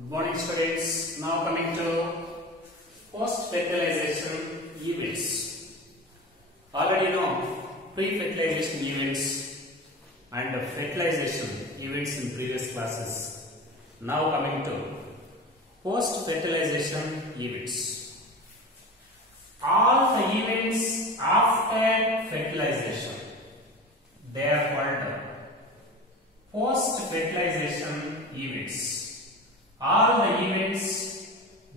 Good morning students. Now coming to post-fertilization events. Already know pre-fertilization events and fertilization events in previous classes. Now coming to post-fertilization events. All the events after fertilization, they are called post-fertilization events. All the events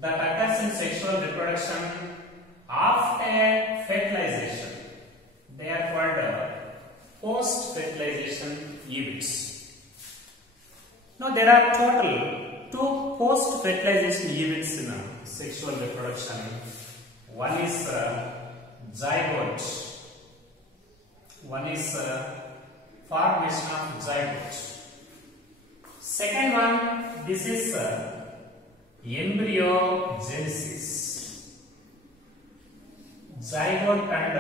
that occurs in sexual reproduction after fertilization, they are called post-fertilization events. Now there are total 2 post-fertilization events in sexual reproduction. One is zygote. One is formation of zygote. Second one, this is embryogenesis. Zygote and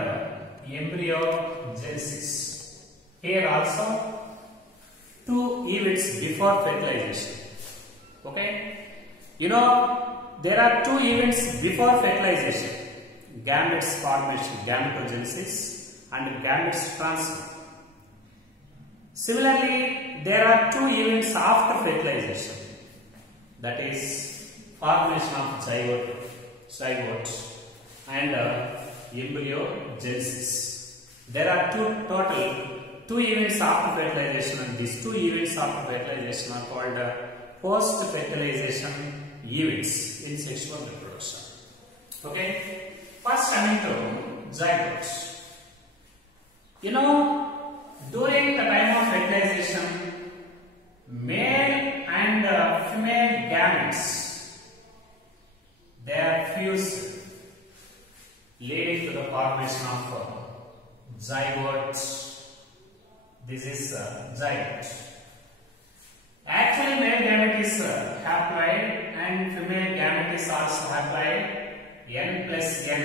embryogenesis. Here also 2 events before fertilization. Okay? You know, there are 2 events before fertilization. Gametes formation, gametogenesis, and gametes transfer. Similarly, there are 2 events after fertilization, that is formation of zygote and embryogenesis. There are total 2 events after fertilization, and these 2 events after fertilization are called post-fertilization events in sexual reproduction. Okay, first coming to zygote. You know, during the time of fertilization, male and female gametes, they are fused, leading to the formation of zygote. This is zygote. Actually, male gamete is haploid and female gamete is also haploid. N plus N.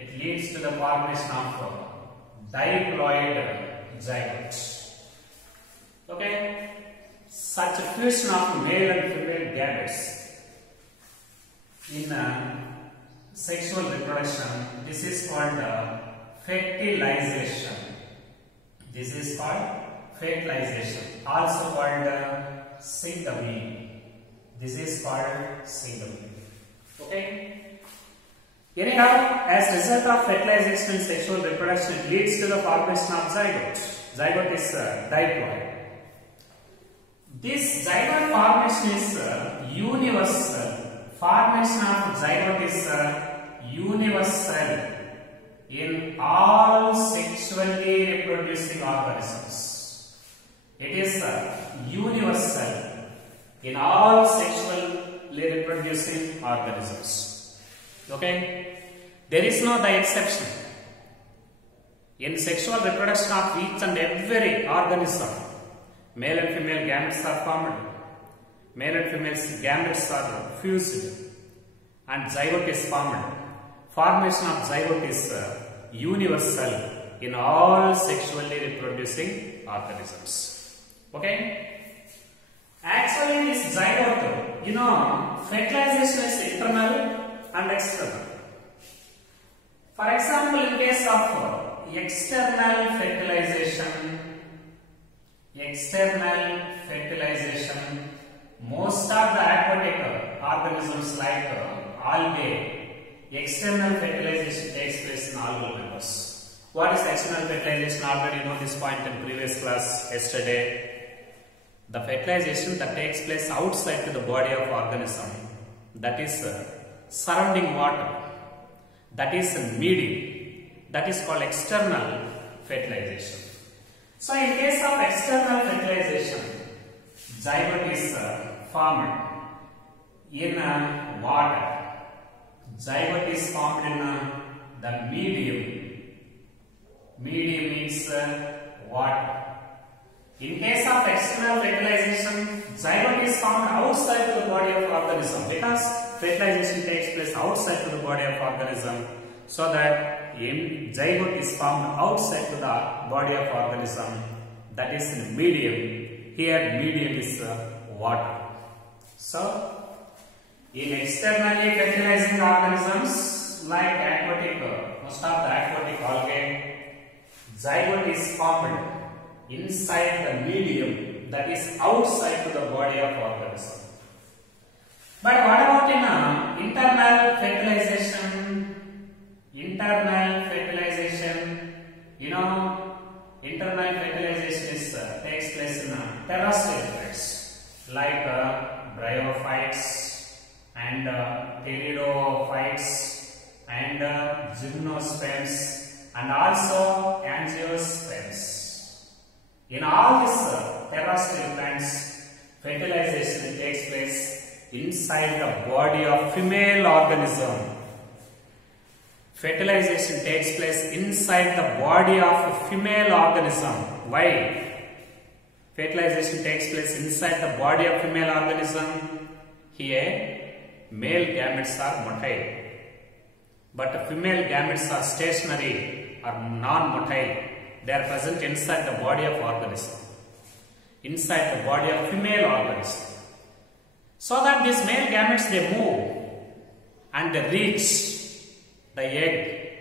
It leads to the formation of diploid zygote. Okay, such a fusion of male and female gametes in sexual reproduction, this is called fertilization. This is called fertilization, also called syngamy. This is called syngamy. Okay. Anyhow, as a result of fertilization in sexual reproduction, it leads to the formation of zygote. Zygote is diploid. This zygote formation is universal. Formation of zygote is universal in all sexually reproducing organisms. It is universal in all sexually reproducing organisms. Okay, there is no the exception. In sexual reproduction of each and every organism, male and female gametes are formed. Male and female gametes are fused, and zygote is formed. Formation of zygote is universal in all sexually reproducing organisms. Okay. Actually, this zygote, you know, fertilization is internal and external. For example, in case of external fertilization, most of the aquatic organisms like algae, external fertilization takes place in algal members. What is external fertilization? Already know this point in previous class yesterday. The fertilization that takes place outside to the body of organism, that is surrounding water, that is medium, that is called external fertilization. So in case of external fertilization, zygote is formed in water. Zygote is formed in the medium. Medium means water. In case of external fertilization, zygote is formed outside the body of organism, because fertilization takes place outside to the body of organism, so that zygote is formed outside to the body of organism, that is in medium. Here medium is water. So In externally fertilizing organisms like aquatic, most of the aquatic algae, zygote is formed inside the medium, that is outside to the body of organism. But what about in internal fertilization? Internal fertilization, internal fertilization is takes place in terrestrial plants like bryophytes and pteridophytes and gymnosperms and also angiosperms. In all these terrestrial plants, fertilization takes place inside the body of female organism. Fertilization takes place inside the body of a female organism. Why? Fertilization takes place inside the body of female organism. Here, male gametes are motile, but female gametes are stationary or non-motile. They are present inside the body of organism, inside the body of female organism. So that these male gametes, they move and they reach the egg,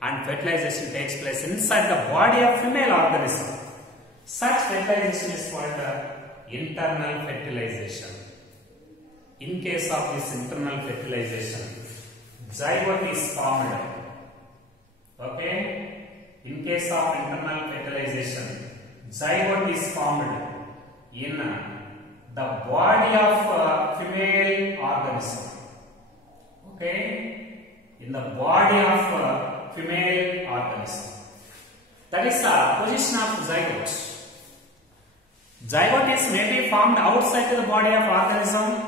and fertilization takes place inside the body of female organism. Such fertilization is called internal fertilization. In case of this internal fertilization, zygote is formed. Okay? In case of internal fertilization, zygote is formed in the body of female organism. Okay? In the body of female organism. That is the position of zygote. Zygote is maybe formed outside the body of organism,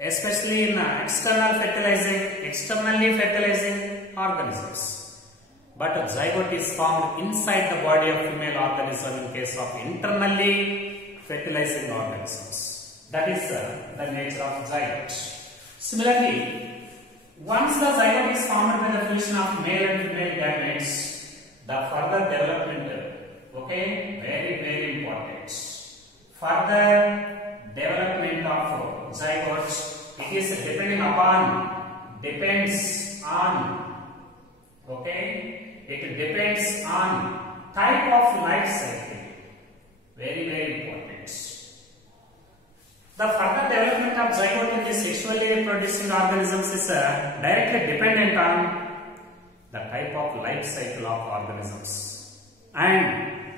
especially in externally fertilizing organisms. But zygote is formed inside the body of female organism in case of internally fertilizing organisms. That is the nature of zygote. Similarly, once the zygote is formed by the fusion of male and female gametes, the further development, okay, very important. Further development of zygote, it is depends on type of life cycle. Very important. The further development of zygote in the sexually reproducing organisms is directly dependent on the type of life cycle of organisms, and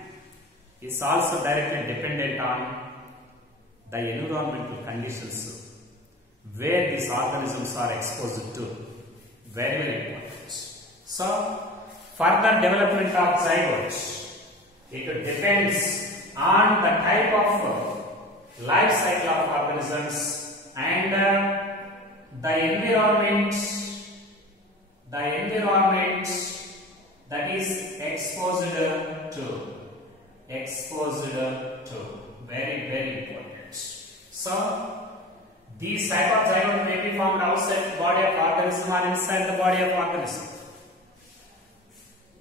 is also directly dependent on the environmental conditions where these organisms are exposed to. Very important. So, further development of zygote, it depends on the type of life cycle of organisms and the environment that is exposed to. Very important. So, these type of zygote may be formed outside the body of organism or inside the body of organism.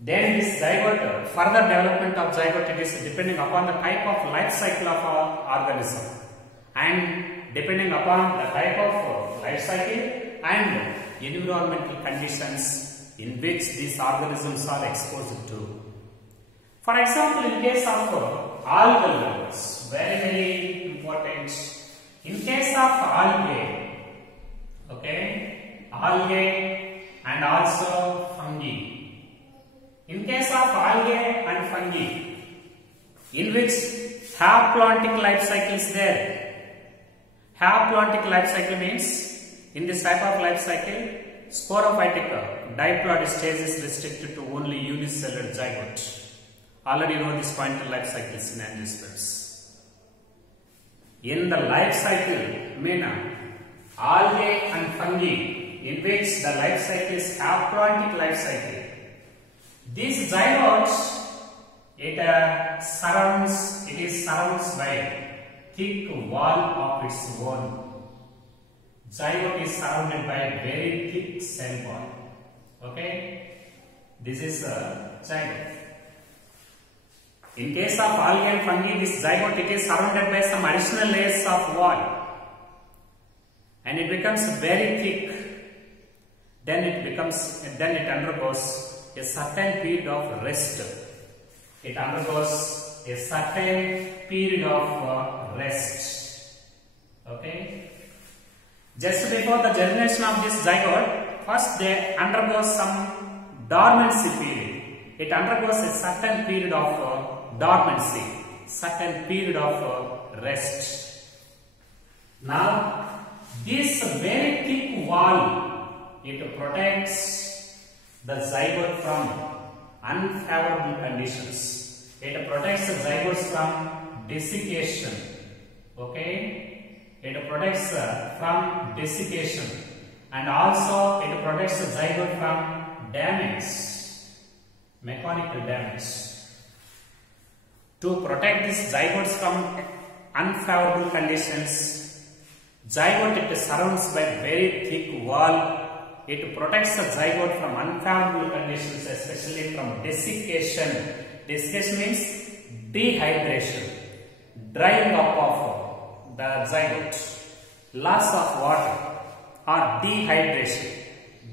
Then this zygote, further development of zygote, it is depending upon the type of life cycle of our organism and depending upon the type of life cycle and environmental conditions in which these organisms are exposed to. For example, in case of algal members, very important. In case of algae, okay, algae and also fungi. In case of algae and fungi, in which haplontic life cycle is there. Haplontic life cycle means, in this type of life cycle, sporophytic diplod stage is restricted to only unicellular zygote. Already know this point in life cycles in angiosperms. In the life cycle, algae and fungi, in which the life cycle is haplontic life cycle. This zygote, it is surrounded by thick wall of its own. Zygote is surrounded by very thick cell wall. Okay, this is a zygote. In case of algae and fungi, this zygote, it is surrounded by some additional layers of wall. and it becomes very thick, then it undergoes a certain period of rest. It undergoes a certain period of rest. Okay. Just before the germination of this zygote, first they undergo some dormancy period. It undergoes a certain period of dormancy, certain period of rest. Now, this very thick wall, it protects the zygote from unfavorable conditions. It protects the zygotes from desiccation. Okay. It protects from desiccation, and also it protects the zygote from damage, mechanical damage. To protect these zygotes from unfavorable conditions, zygote it surrounds by very thick wall. It protects the zygote from unfavorable conditions, especially from desiccation. Desiccation means dehydration, drying up of the zygote, loss of water or dehydration,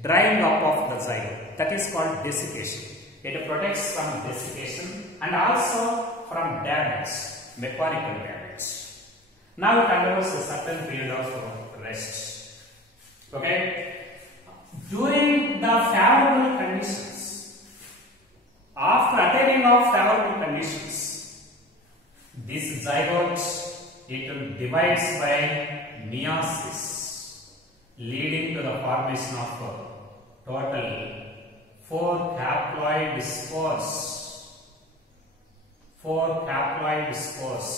drying up of the zygote. That is called desiccation. It protects from desiccation and also from damage, mechanical damage. Now it undergoes a certain period of rest. Okay. During the favorable conditions, after attaining of favorable conditions, this zygote it divides by meiosis, leading to the formation of total 4 haploid spores. 4 haploid spores.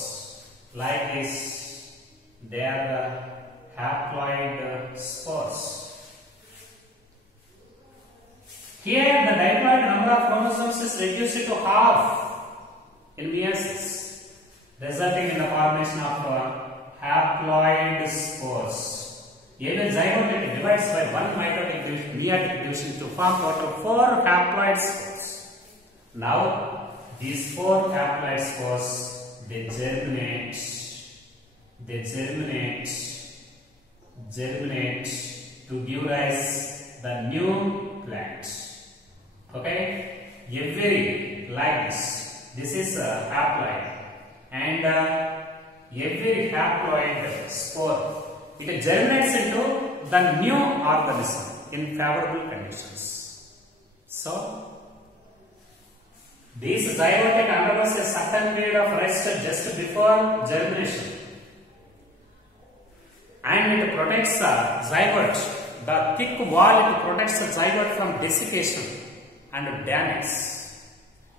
Like this, they are the haploid spores. Here, the diploid number of chromosomes is reduced to half in meiosis, resulting in the formation of haploid spores. Every zygote divides by one meiotic division to form total 4 haploid spores. Now, these 4 haploid spores, they germinate to give rise the new plant. Okay, every like this. This is a haploid, and every haploid spore it germinates into the new organism in favorable conditions. So, this zygote undergoes a certain period of rest just before germination, and it protects the zygote. The thick wall it protects the zygote from desiccation and damage.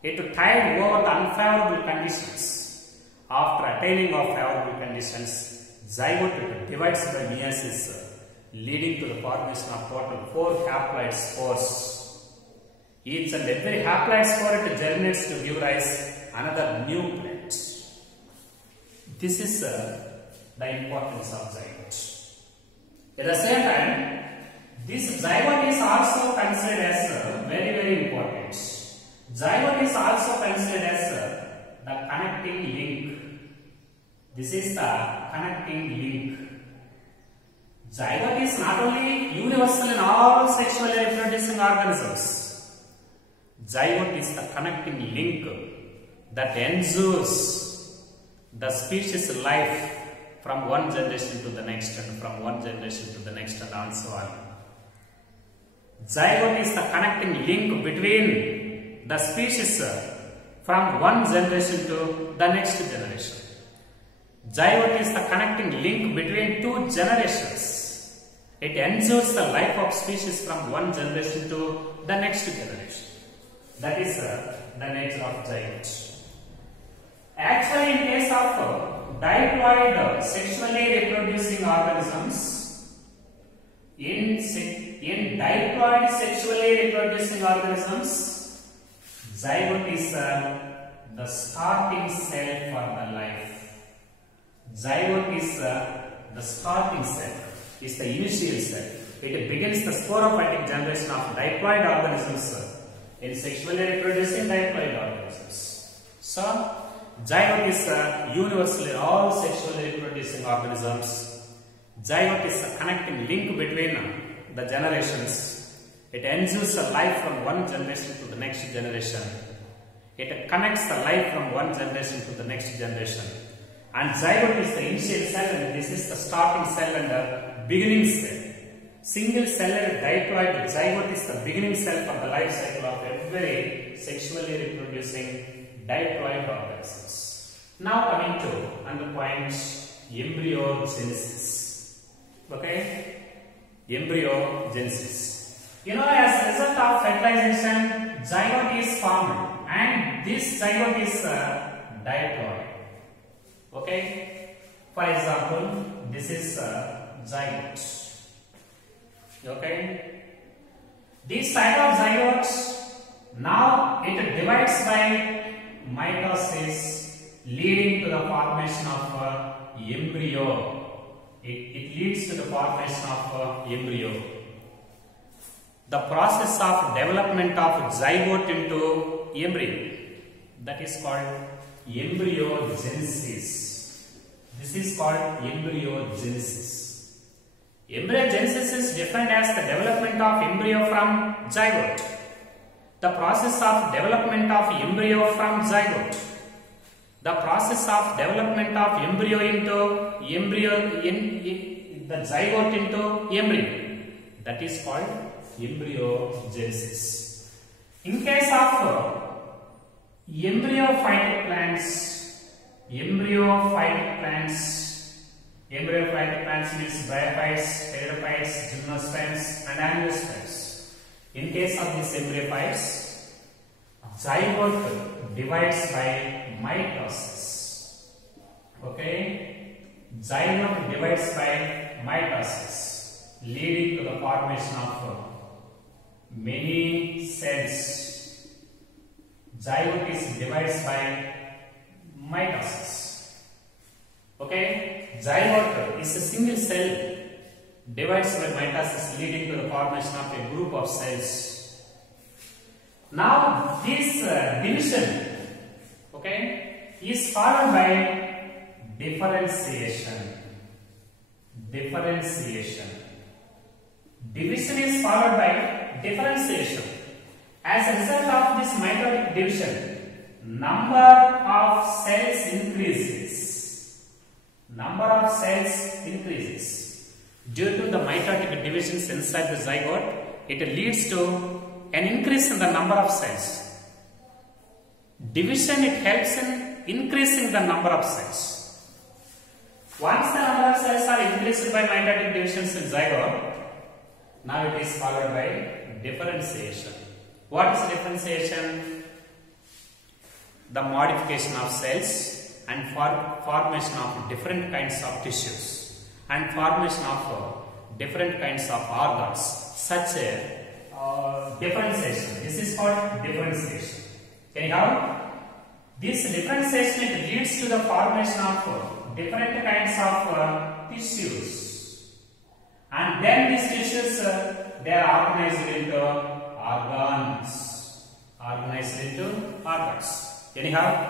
It thrives over the unfavorable conditions. After attaining of favorable conditions, zygote divides by meiosis, leading to the formation of total 4 haploid spores. Each and every haploid spore it germinates to give rise another new plant. This is the importance of zygote. At the same time, this zygote is also considered as very important. Zygote is also considered as the connecting link. This is the connecting link. Zygote is not only universal in all sexually reproducing organisms. Zygote is the connecting link that ensures the species life from one generation to the next and from one generation to the next and so on. Zygote is the connecting link between the species from one generation to the next generation. Zygote is the connecting link between 2 generations. It ensures the life of species from one generation to the next generation. That is the nature of zygote. Actually, in case of diploid sexually reproducing organisms, in diploid sexually reproducing organisms, zygote is the starting cell for the life. Zygote is the starting cell, is the initial cell. It begins the sporophytic generation of diploid organisms in sexually reproducing diploid organisms. So, zygote is universal in all sexually reproducing organisms. Zygote is the connecting link between the generations. It ensures the life from one generation to the next generation. It connects the life from one generation to the next generation. And zygote is the initial cell, and this is the starting cell and the beginning cell. Single-celled diploid zygote is the beginning cell for the life cycle of every sexually reproducing diploid organisms. Now coming to another point, embryogenesis. Okay, embryogenesis. You know, as a result of fertilization, zygote is formed, and this zygote is diploid. Okay, for example, this is zygote. Okay, this type of zygote, now it divides by mitosis, leading to the formation of embryo. It leads to the formation of embryo. The process of development of zygote into embryo, that is called embryogenesis. This is called embryogenesis. Embryogenesis is defined as the development of embryo from zygote. The process of development of embryo from zygote. The process of development of embryo into the zygote into embryo. That is called embryogenesis. In case of embryophytic plants means bryophytes, pteridophytes, gymnosperms and angiosperms. In case of these embryophytes, zygote divides by mitosis. Okay, zygote divides by mitosis, leading to the formation of many cells. Zygote is divides by mitosis. Okay, zygote is a single cell, divides by mitosis, leading to the formation of a group of cells. Now this division, okay, is followed by differentiation. Division is followed by differentiation. As a result of this mitotic division, number of cells increases. Due to the mitotic divisions inside the zygote, it leads to an increase in the number of cells. Division, it helps in increasing the number of cells. Once the number of cells are increased by mitotic divisions in zygote, now it is followed by differentiation. What is differentiation? The modification of cells and formation of different kinds of tissues and formation of different kinds of organs, such a differentiation. This is called differentiation. Anyhow, this differentiation, it leads to the formation of different kinds of tissues, and then these tissues they are organized into organs. Anyhow,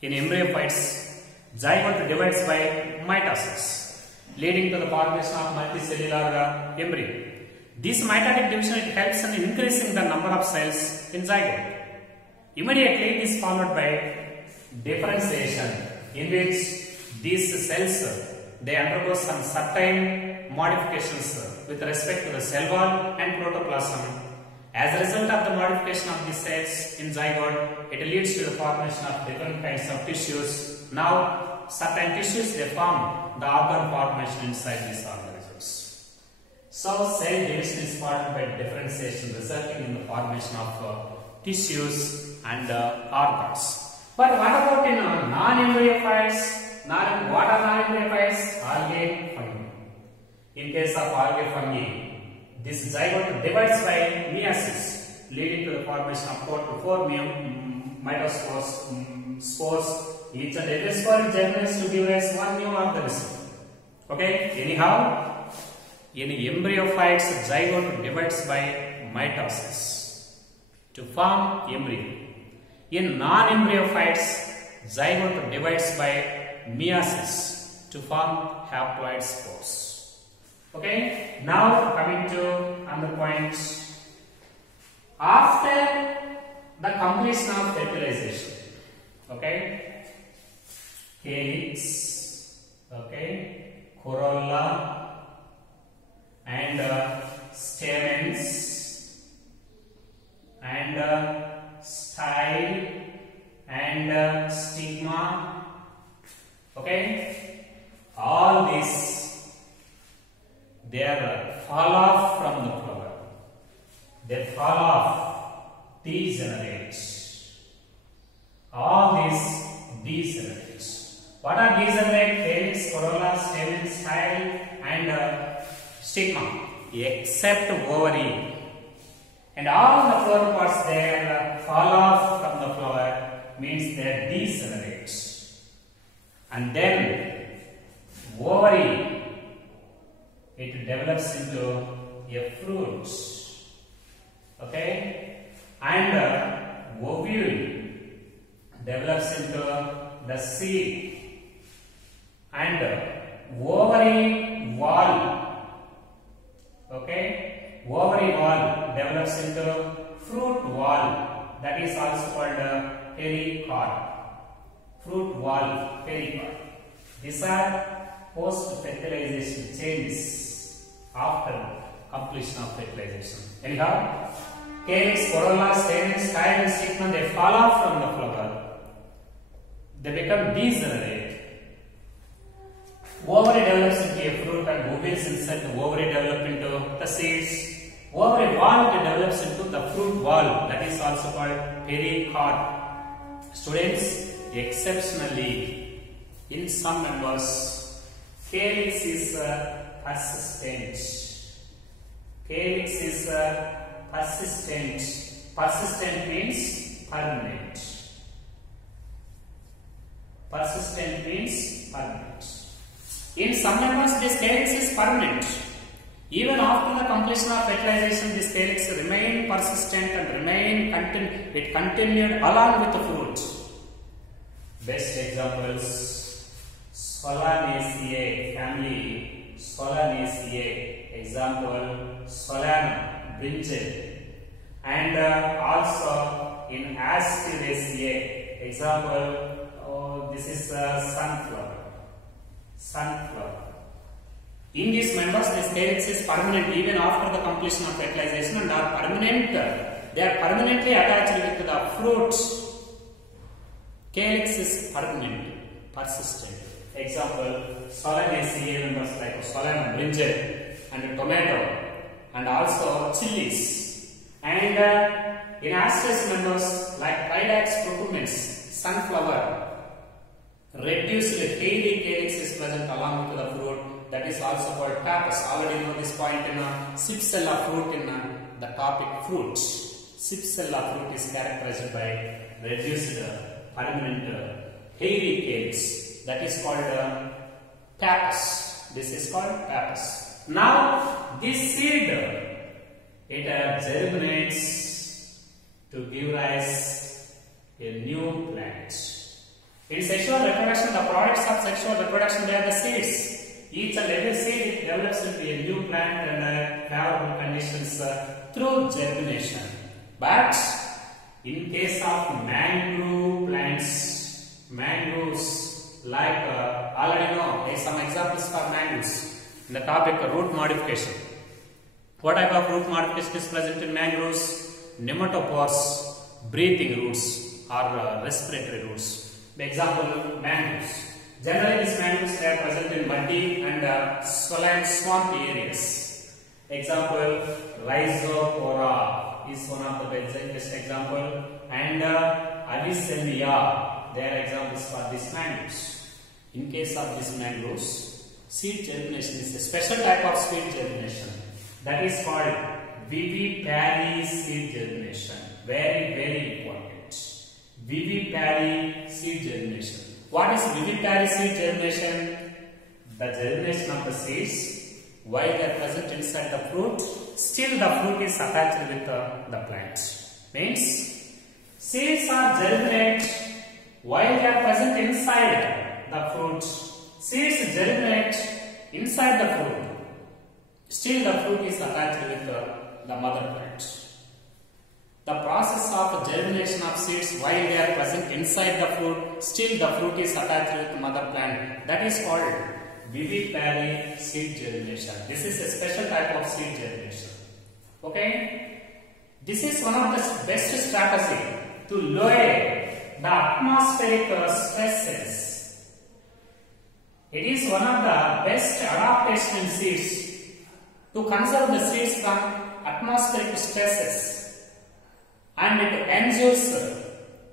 in embryophytes, zygote divides by mitosis, leading to the formation of multicellular embryo. This mitotic division, it helps in increasing the number of cells in zygote. Immediately it is followed by differentiation, in which these cells they undergo some certain modifications with respect to the cell wall and protoplasm. As a result of the modification of these cells in zygote, it leads to the formation of different kinds of tissues. Now, certain tissues, they form the organ formation inside these organisms. So, cell division is followed by differentiation, resulting in the formation of tissues and organs. But what about in non-embryophytes? What are non-embryophytes? Algae, fungi. In case of algae, fungi, this zygote divides by meiosis, leading to the formation of 4 to 4 spores. Each and every spore germinates to give rise one new organism. Okay, anyhow, in embryophytes, zygote divides by mitosis to form embryo. In non-embryophytes, zygote divides by meiosis to form haploid spores. Okay. Now coming to another point. After the completion of fertilization, okay, calyx, okay, corolla, and stamens, and style, and stigma, okay, all these, they are fall off from the flower. They fall off, degenerate. All these degenerate. What are degenerate? Calyx, corolla, stamen, style, and stigma, except ovary. And all the flower parts there fall off from the flower, means they are degenerate. And then ovary, it develops into a fruit. Okay, and ovule develops into the seed, and ovary wall, okay, ovary wall develops into fruit wall, that is also called pericarp. Fruit wall, pericarp. These are post-fertilization changes after completion of fertilization. Anyhow, calyx, corolla, stamen, style, and stigma, they fall off from the flower. They become degenerate. Ovary develops into a fruit, and ovules inside the ovary develop into the seeds. Ovary wall develops into the fruit wall, that is also called pericarp. Students, exceptionally, in some members, calyx is persistent. Calyx is persistent. Persistent means permanent. Persistent means permanent. In some members, this calyx is permanent. Even after the completion of fertilization, this calyx remain persistent and it continued along with the fruit. Best examples: Solanaceae family, Solanaceae. Example: Solanum, brinjal, and also in Asteraceae. Example: this is sunflower. In these members, this calyx is permanent even after the completion of fertilization and are permanent. They are permanently attached with the fruit. Calyx is permanent, persistent. Example: Solanaceae members like Solanum, brinjal, and tomato, and also chilies. And in Asteraceae members like Pidax procumbens, sunflower, reduced hairy calyx is present along with the fruit, that is also called pappus. Already know this point in Cypsella fruit in the topic fruit. Cypsella fruit is characterized by reduced permanent hairy calyx, that is called pappus. This is called pappus. Now this seed, it germinates to give rise a new plant. In sexual reproduction, the products of sexual reproduction, they are the seeds. Each and every seed, it develops into a new plant under favorable conditions through germination. But in case of mangrove plants, mangroves, like already know, some examples for mangroves. In the topic of root modification. What type of root modification is present in mangroves? Nematopores, breathing roots, or respiratory roots. The example: mangroves. Generally, these mangroves, they are present in muddy and swampy areas. Example: Rhizopora is one of the best example, and Avicennia, they are examples for these mangroves. In case of these mangroves, seed germination is a special type of seed germination, that is called vivipary seed germination. Very, very important. Vivipary seed germination. What is vivipary seed germination? The germination of the seeds, while they are present inside the fruit, still the fruit is attached with the plant. Means seeds are germinate while they are present inside the fruit. Seeds germinate inside the fruit. still the fruit is attached with the mother plant. The process of germination of seeds while they are present inside the fruit, still the fruit is attached with the mother plant. That is called vivipary seed germination. This is a special type of seed germination. Okay? This is one of the best strategy to lower the atmospheric stresses. It is one of the best adaptation seeds to conserve the seeds from atmospheric stresses. And it ensures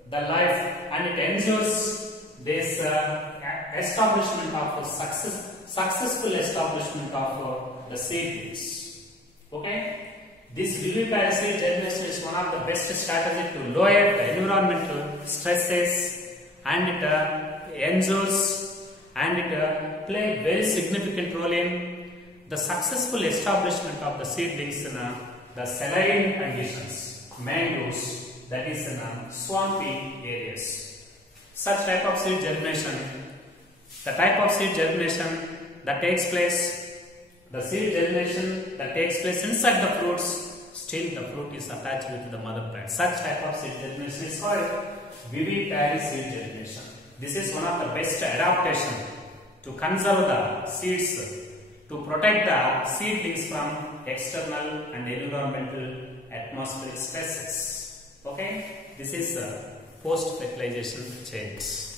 the life, and it ensures this establishment of successful establishment of the seedlings. Okay, this vivipary seed germination is one of the best strategies to lower the environmental stresses, and it ensures and it play very significant role in the successful establishment of the seedlings in the saline conditions. Mangroves, that is in swampy areas. Such type of seed germination, the type of seed germination that takes place, the seed germination that takes place inside the fruits, still the fruit is attached with the mother plant. Such type of seed germination is called vivipary seed germination. This is one of the best adaptation to conserve the seeds, to protect the seedlings from external and environmental atmospheric stresses. Okay, this is post fertilization chains.